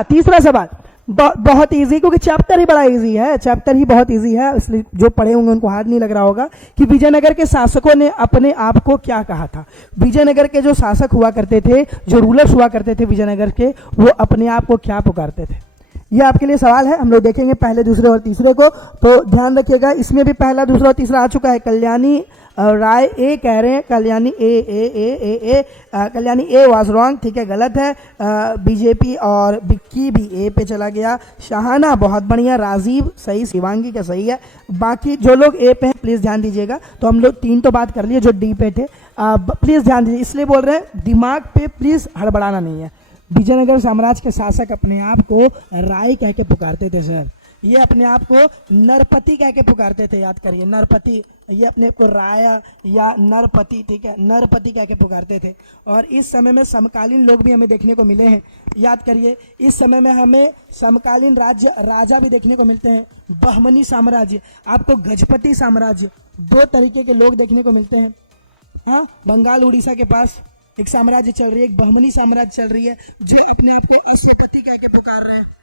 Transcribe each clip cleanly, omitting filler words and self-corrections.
तीसरा सवाल बहुत इजी, क्योंकि चैप्टर ही बड़ा इजी है, चैप्टर ही बहुत इजी है, इसलिए जो पढ़े होंगे उनको हार्ड नहीं लग रहा होगा कि विजयनगर के शासकों ने अपने आप को क्या कहा था। विजयनगर के जो शासक हुआ करते थे, जो रूलर्स हुआ करते थे विजयनगर के, वो अपने आप को क्या पुकारते थे। ये आपके लिए सवाल है, हम लोग देखेंगे पहले, दूसरे और तीसरे को, तो ध्यान रखिएगा। इसमें भी पहला, दूसरा और तीसरा आ चुका है। कल्याणी राय ए कह रहे हैं, कल्याणी कल्याणी ए वाज रॉन्ग, ठीक है, गलत है। बीजेपी और बिक्की भी ए पे चला गया। शाहाना बहुत बढ़िया, राजीव सही, शिवांगी का सही है। बाकी जो लोग ए पे हैं प्लीज़ ध्यान दीजिएगा। तो हम लोग 3 तो बात कर लिए, जो डी पे थे प्लीज़ ध्यान दीजिए, इसलिए बोल रहे हैं दिमाग पे प्लीज़ हड़बड़ाना नहीं है। विजयनगर साम्राज्य के शासक अपने आप को राय कह के पुकारते थे सर, ये अपने आप को नरपति कह के पुकारते थे, याद करिए, नरपति, ये अपने को राय या नरपति, ठीक है, नरपति कह के पुकारते थे। और इस समय में समकालीन लोग भी हमें देखने को मिले हैं, याद करिए, इस समय में हमें समकालीन राजा भी देखने को मिलते हैं। बहमनी साम्राज्य, आपको गजपति साम्राज्य, 2 तरीके के लोग देखने को मिलते हैं। हाँ, बंगाल उड़ीसा के पास एक साम्राज्य चल रही है, एक बहमनी साम्राज्य चल रही है, जो अपने आप को अश्वपति कह के पुकार रहे हैं।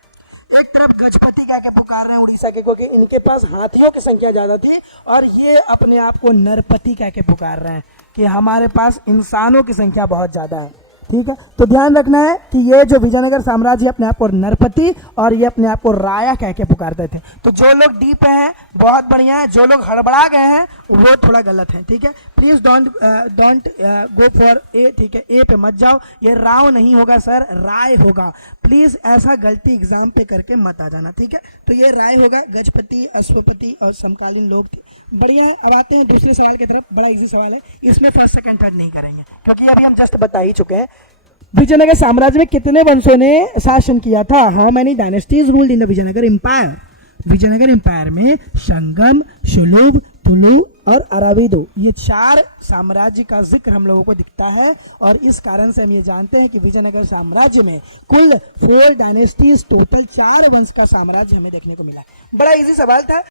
एक तरफ गजपति कह के पुकार रहे हैं उड़ीसा के, क्योंकि इनके पास हाथियों की संख्या ज़्यादा थी, और ये अपने आप को नरपति कह के पुकार रहे हैं कि हमारे पास इंसानों की संख्या बहुत ज़्यादा है, ठीक है। तो ध्यान रखना है कि ये जो विजयनगर साम्राज्य अपने आप को नरपति और ये अपने आप को राया कह के पुकारते थे। तो जो लोग डी पे हैं बहुत बढ़िया है, जो लोग हड़बड़ा गए हैं वो थोड़ा गलत हैं, ठीक है। Please don't go for a, ठीक है, ए पे मत जाओ, ये राव नहीं होगा सर, राय होगा। प्लीज़ ऐसा गलती एग्जाम पे करके मत आ जाना, ठीक है। तो ये राय होगा, गजपति, अश्वपति और समकालीन लोग थे, बढ़िया है। अब आते हैं दूसरे सवाल की तरफ, बड़ा इजी सवाल है, इसमें फर्स्ट सेकंड थर्ड नहीं करेंगे क्योंकि अभी हम जस्ट बता ही चुके हैं। विजयनगर साम्राज्य में कितने वंशों ने शासन किया था? How many dynasties ruled in the Vijayanagara empire? Vijayanagara empire में संगम, शुलुभ, तुलु और अराविदु, ये 4 साम्राज्य का जिक्र हम लोगों को दिखता है। और इस कारण से हम ये जानते हैं कि विजयनगर साम्राज्य में कुल 4 डायनेस्टीज, टोटल 4 वंश का साम्राज्य हमें देखने को मिला है। बड़ा इजी सवाल था।